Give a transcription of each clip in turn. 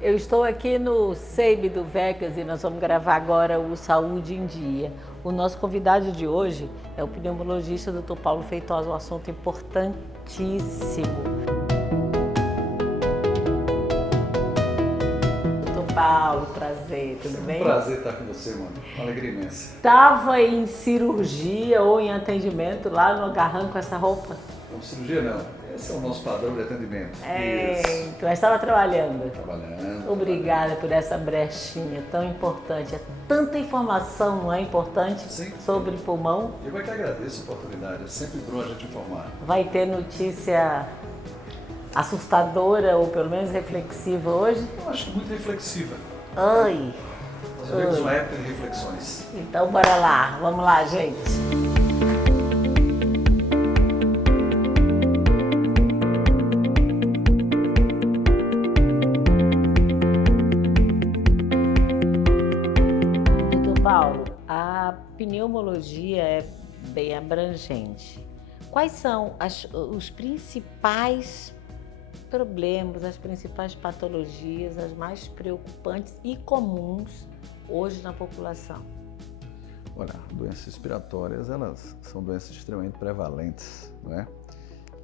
Eu estou aqui no SEIB do Vegas e nós vamos gravar agora o Saúde em Dia. O nosso convidado de hoje é o pneumologista Dr. Paulo Feitosa, um assunto importantíssimo. Dr. Paulo, prazer, tudo bem? É um prazer estar com você, mano. Uma alegria imensa. Estava em cirurgia ou em atendimento lá no agarrão com essa roupa? Não, cirurgia não. Esse é o nosso padrão de atendimento. Então, estava trabalhando. Trabalhando. Obrigada por essa brechinha tão importante. É tanta informação, não é importante? Sim. Sobre pulmão. Eu que agradeço a oportunidade. É sempre bom a gente informar. Vai ter notícia assustadora ou pelo menos reflexiva hoje? Eu acho muito reflexiva. Ai! Nós vivemos uma época de reflexões. Então bora lá, vamos lá, gente. Paulo, a pneumologia é bem abrangente. Quais são os principais problemas, as principais patologias, as mais preocupantes e comuns hoje na população? Olha, doenças respiratórias, elas são doenças extremamente prevalentes, não é?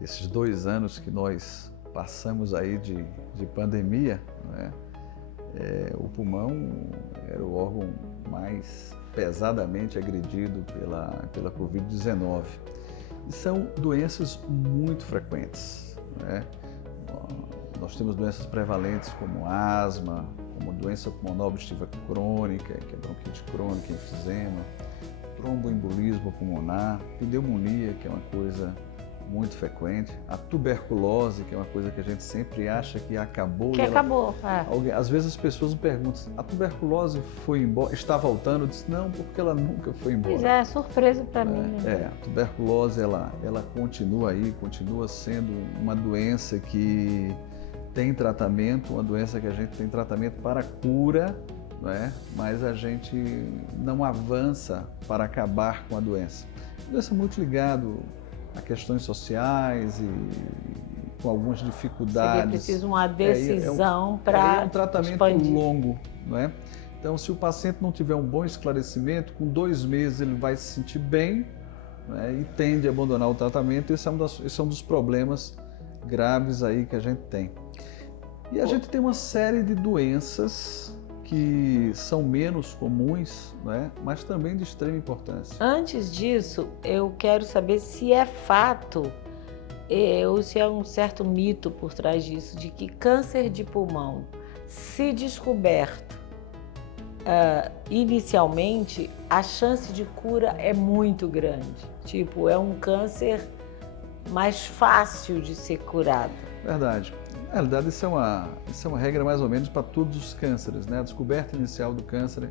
Esses 2 anos que nós passamos aí de pandemia, não é? O pulmão era o órgão mais pesadamente agredido pela Covid-19. E são doenças muito frequentes, né? Nós temos doenças prevalentes como asma, como doença pulmonar obstrutiva crônica, que é bronquite crônica, enfisema, tromboembolismo pulmonar, pneumonia, que é uma coisa muito frequente, a tuberculose, que é uma coisa que a gente sempre acha que acabou. Às vezes as pessoas me perguntam, a tuberculose foi embora, está voltando? Eu disse, não, porque ela nunca foi embora. Pois é surpresa para mim. Né? A tuberculose, ela continua aí, continua sendo uma doença que tem tratamento, uma doença que a gente tem tratamento para cura, não é? Mas a gente não avança para acabar com a doença. A doença é muito ligada a questões sociais e com algumas dificuldades. Seria preciso uma decisão para é um tratamento expandir. Longo, não é? Então, se o paciente não tiver um bom esclarecimento, com 2 meses ele vai se sentir bem, né, e tende a abandonar o tratamento. Esse é um dos problemas graves aí que a gente tem. E a gente tem uma série de doenças que são menos comuns, né, mas também de extrema importância. Antes disso, eu quero saber se é fato ou se é um certo mito por trás disso, de que câncer de pulmão, se descoberto inicialmente, a chance de cura é muito grande. Tipo, é um câncer mais fácil de ser curado. Verdade. Na realidade, isso é uma regra mais ou menos para todos os cânceres, né? A descoberta inicial do câncer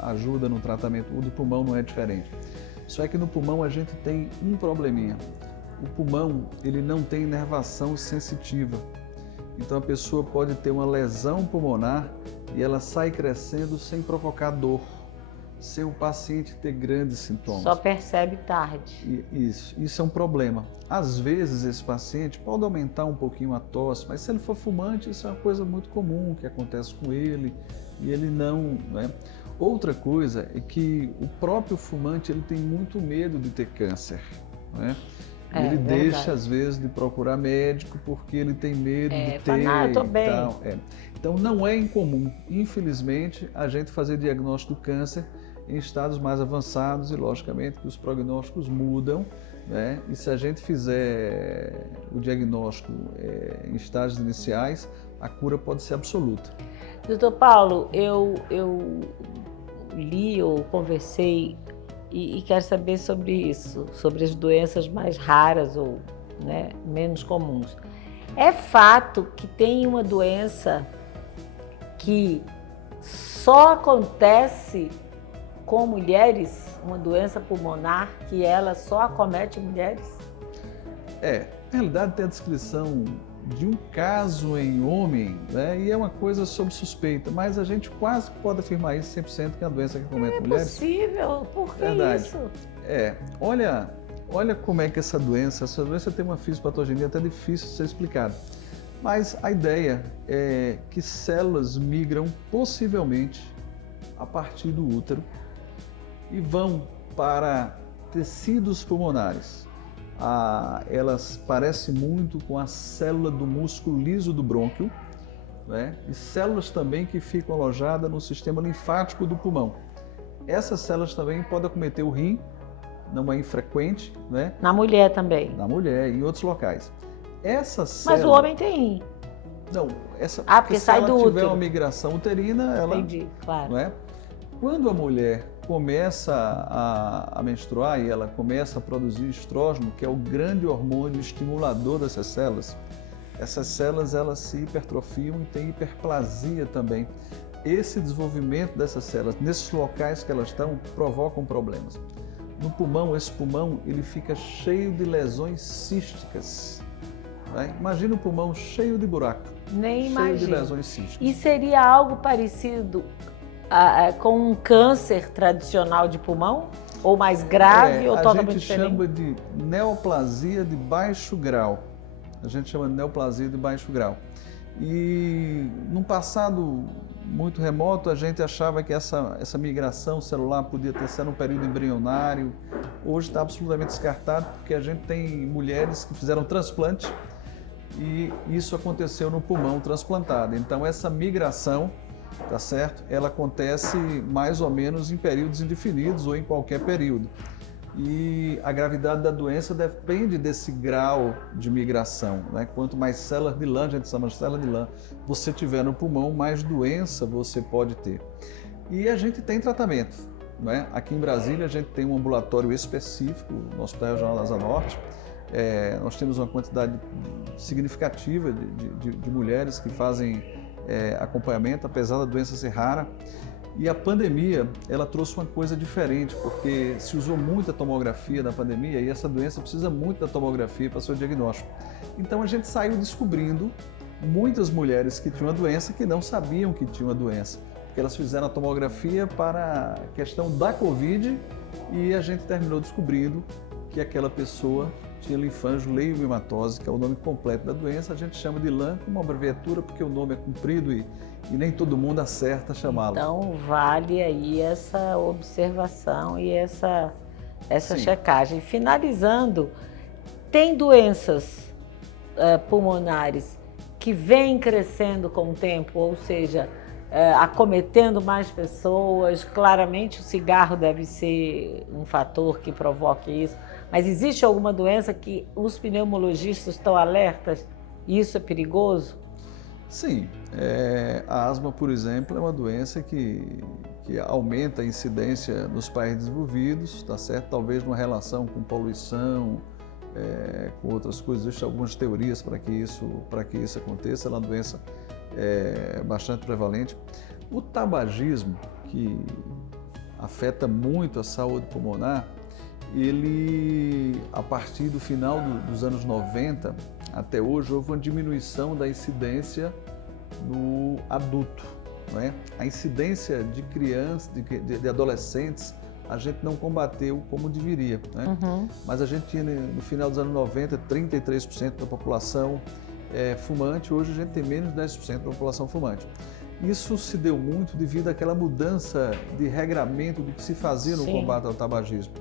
ajuda no tratamento. O do pulmão não é diferente. Só que no pulmão a gente tem um probleminha. O pulmão, ele não tem inervação sensitiva. Então a pessoa pode ter uma lesão pulmonar e ela sai crescendo sem provocar dor, sem o paciente ter grandes sintomas. Só percebe tarde. Isso é um problema. Às vezes esse paciente pode aumentar um pouquinho a tosse, mas se ele for fumante, isso é uma coisa muito comum que acontece com ele e ele não, né? Outra coisa é que o próprio fumante ele tem muito medo de ter câncer, né? Ele deixa às vezes de procurar médico porque ele tem medo de ter eu tô bem. Então não é incomum, infelizmente, a gente fazer diagnóstico do câncer em estados mais avançados e, logicamente, que os prognósticos mudam, né? E se a gente fizer o diagnóstico em estágios iniciais, a cura pode ser absoluta. Doutor Paulo, eu li ou conversei e quero saber sobre isso, sobre as doenças mais raras ou, né, menos comuns. É fato que tem uma doença que só acontece com mulheres, uma doença pulmonar que ela só acomete mulheres? Na realidade tem a descrição de um caso em homem, né, e é uma coisa sob suspeita, mas a gente quase pode afirmar isso 100% que é uma doença que acomete mulheres. É possível, por que Verdade. isso? Olha como é que essa doença tem uma fisiopatogenia até difícil de ser explicada. Mas a ideia é que células migram possivelmente a partir do útero e vão para tecidos pulmonares. Elas parecem muito com a célula do músculo liso do brônquio, né? E células também que ficam alojadas no sistema linfático do pulmão. Essas células também podem acometer o rim, não é infrequente, né? Na mulher também. Na mulher e em outros locais. Essa Mas célula... o homem tem rim. Não, porque se sai ela do tiver útero. uma migração uterina, ela... Entendi, claro. Não é? Quando a mulher começa a menstruar e ela começa a produzir estrógeno, que é o grande hormônio estimulador dessas células, essas células elas se hipertrofiam e tem hiperplasia também. Esse desenvolvimento dessas células, nesses locais que elas estão, provocam problemas. No pulmão, esse pulmão ele fica cheio de lesões císticas. Né? Imagina o pulmão cheio de buraco, Nem cheio imagino. de lesões císticas. E seria algo parecido com um câncer tradicional de pulmão? Ou mais grave ou totalmente diferente? A gente chama de neoplasia de baixo grau. A gente chama de neoplasia de baixo grau. E num passado muito remoto, a gente achava que essa migração celular podia ter sido no período embrionário. Hoje está absolutamente descartado, porque a gente tem mulheres que fizeram transplante e isso aconteceu no pulmão transplantado. Então essa migração, tá certo? Ela acontece mais ou menos em períodos indefinidos ou em qualquer período. E a gravidade da doença depende desse grau de migração, né? Quanto mais células de lã, a gente chama de célula de lã, você tiver no pulmão, mais doença você pode ter. E a gente tem tratamento, né? Aqui em Brasília a gente tem um ambulatório específico no Hospital Regional da Asa Norte. Nós temos uma quantidade significativa de mulheres que fazem acompanhamento, apesar da doença ser rara. E a pandemia, ela trouxe uma coisa diferente, porque se usou muito a tomografia na pandemia e essa doença precisa muito da tomografia para seu diagnóstico. Então a gente saiu descobrindo muitas mulheres que tinham a doença que não sabiam que tinham a doença, porque elas fizeram a tomografia para a questão da Covid e a gente terminou descobrindo que aquela pessoa tinha linfangioleucomatose, que é o nome completo da doença. A gente chama de LAM como uma abreviatura porque o nome é comprido e nem todo mundo acerta chamá-lo. Então vale aí essa observação e essa checagem. Finalizando, tem doenças pulmonares que vêm crescendo com o tempo, ou seja, acometendo mais pessoas. Claramente o cigarro deve ser um fator que provoque isso, mas existe alguma doença que os pneumologistas estão alertas e isso é perigoso? Sim, a asma, por exemplo, é uma doença que aumenta a incidência nos países desenvolvidos, tá certo? Talvez numa relação com poluição, com outras coisas. Existem algumas teorias para que isso aconteça. É uma doença bastante prevalente. O tabagismo, que afeta muito a saúde pulmonar, ele, a partir do final dos anos 90 até hoje, houve uma diminuição da incidência no adulto, não é? A incidência de crianças, de adolescentes, a gente não combateu como deveria, né? Uhum. Mas a gente tinha, no final dos anos 90, 33% da população fumante. Hoje a gente tem menos de 10% da população fumante. Isso se deu muito devido àquela mudança de regramento do que se fazia no combate ao tabagismo.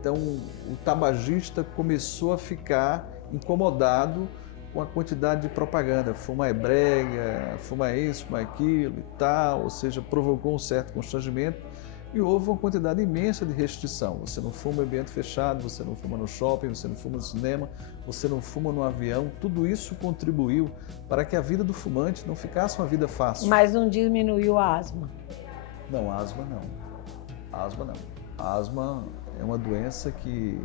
Então, o tabagista começou a ficar incomodado com a quantidade de propaganda. Fuma é brega, fuma isso, fuma aquilo e tal, ou seja, provocou um certo constrangimento e houve uma quantidade imensa de restrição. Você não fuma em ambiente fechado, você não fuma no shopping, você não fuma no cinema, você não fuma no avião. Tudo isso contribuiu para que a vida do fumante não ficasse uma vida fácil. Mas não diminuiu a asma? Não, asma não. Asma não. A asma é uma doença que,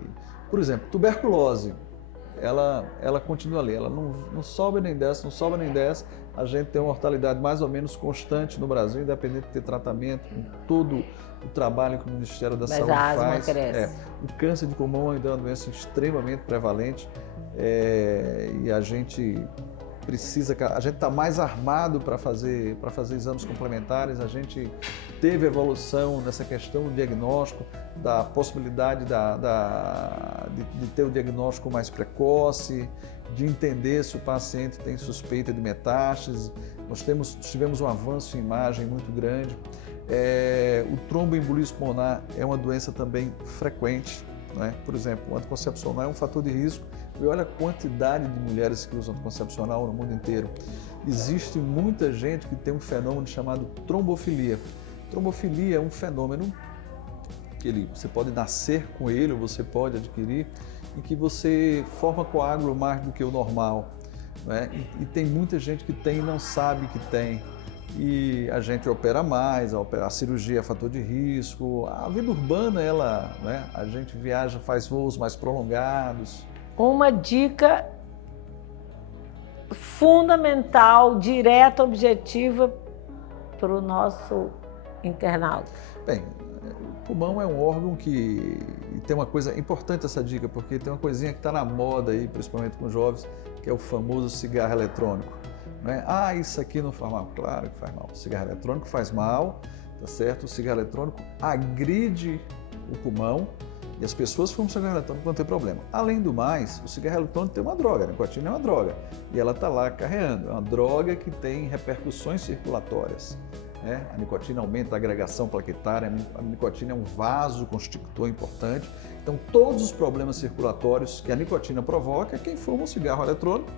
por exemplo, tuberculose, ela continua ali, ela não sobe nem desce, não sobe nem desce. A gente tem uma mortalidade mais ou menos constante no Brasil, independente de ter tratamento, com todo o trabalho que o Ministério da Saúde faz. Mas a asma cresce. O câncer de pulmão ainda é uma doença extremamente prevalente e a gente está mais armado para fazer exames complementares. A gente teve evolução nessa questão do diagnóstico, da possibilidade de ter o diagnóstico mais precoce. de entender se o paciente tem suspeita de metástase. Nós tivemos um avanço em imagem muito grande. O tromboembolismo pulmonar é uma doença também frequente, né? Por exemplo, o anticoncepcional é um fator de risco. E olha a quantidade de mulheres que usam anticoncepcional no mundo inteiro. Existe muita gente que tem um fenômeno chamado trombofilia. Trombofilia é um fenômeno que você pode nascer com ele ou você pode adquirir, em que você forma coágulo mais do que o normal, né? E tem muita gente que tem e não sabe que tem. E a gente opera mais, a cirurgia é fator de risco. A vida urbana, né? A gente viaja, faz voos mais prolongados. Uma dica fundamental, direta, objetiva para o nosso internauta. Bem, o pulmão é um órgão que tem uma coisa importante, essa dica, porque tem uma coisinha que está na moda aí, principalmente com jovens, que é o famoso cigarro eletrônico. Né? Ah, isso aqui não faz mal. Claro que faz mal. O cigarro eletrônico faz mal, tá certo? O cigarro eletrônico agride o pulmão e as pessoas que fumam cigarro eletrônico vão ter problema. Além do mais, o cigarro eletrônico tem uma droga, a nicotina é uma droga e ela está lá carreando. É uma droga que tem repercussões circulatórias. Né? A nicotina aumenta a agregação plaquetária, a nicotina é um vasoconstrictor importante. Então, todos os problemas circulatórios que a nicotina provoca, quem fuma um cigarro eletrônico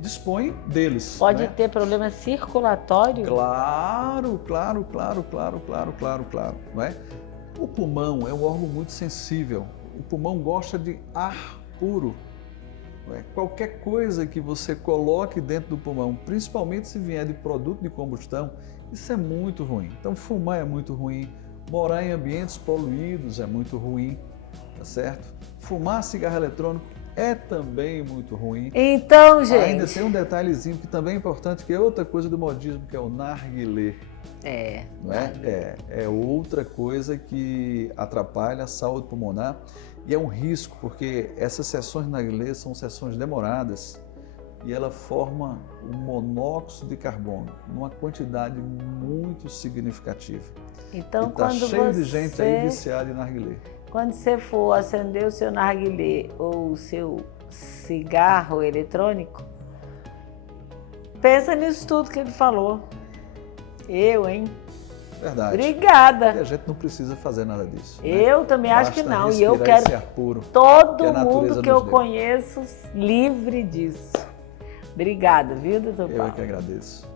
dispõe deles. Pode né? ter problema circulatório? Claro. Não é? O pulmão é um órgão muito sensível. O pulmão gosta de ar puro. Não é? Qualquer coisa que você coloque dentro do pulmão, principalmente se vier de produto de combustão, isso é muito ruim. Então, fumar é muito ruim, morar em ambientes poluídos é muito ruim, tá certo? Fumar cigarro eletrônico é também muito ruim. Então, gente... Ainda tem um detalhezinho que também é importante, que é outra coisa do modismo, que é o narguilé. Não é? É outra coisa que atrapalha a saúde pulmonar e é um risco, porque essas sessões de narguilé são sessões demoradas e ela forma um monóxido de carbono numa quantidade muito significativa. Então, está cheio de gente aí viciada em narguilé. Quando você for acender o seu narguilé ou o seu cigarro eletrônico, pensa nisso tudo que ele falou. Hein? Verdade. Obrigada. E a gente não precisa fazer nada disso. Eu né? também acho que não. E eu Respirar quero esse ar puro todo que a mundo natureza que eu nos deu. conheço livre disso. Obrigada, viu, doutor Paulo? Eu é que agradeço.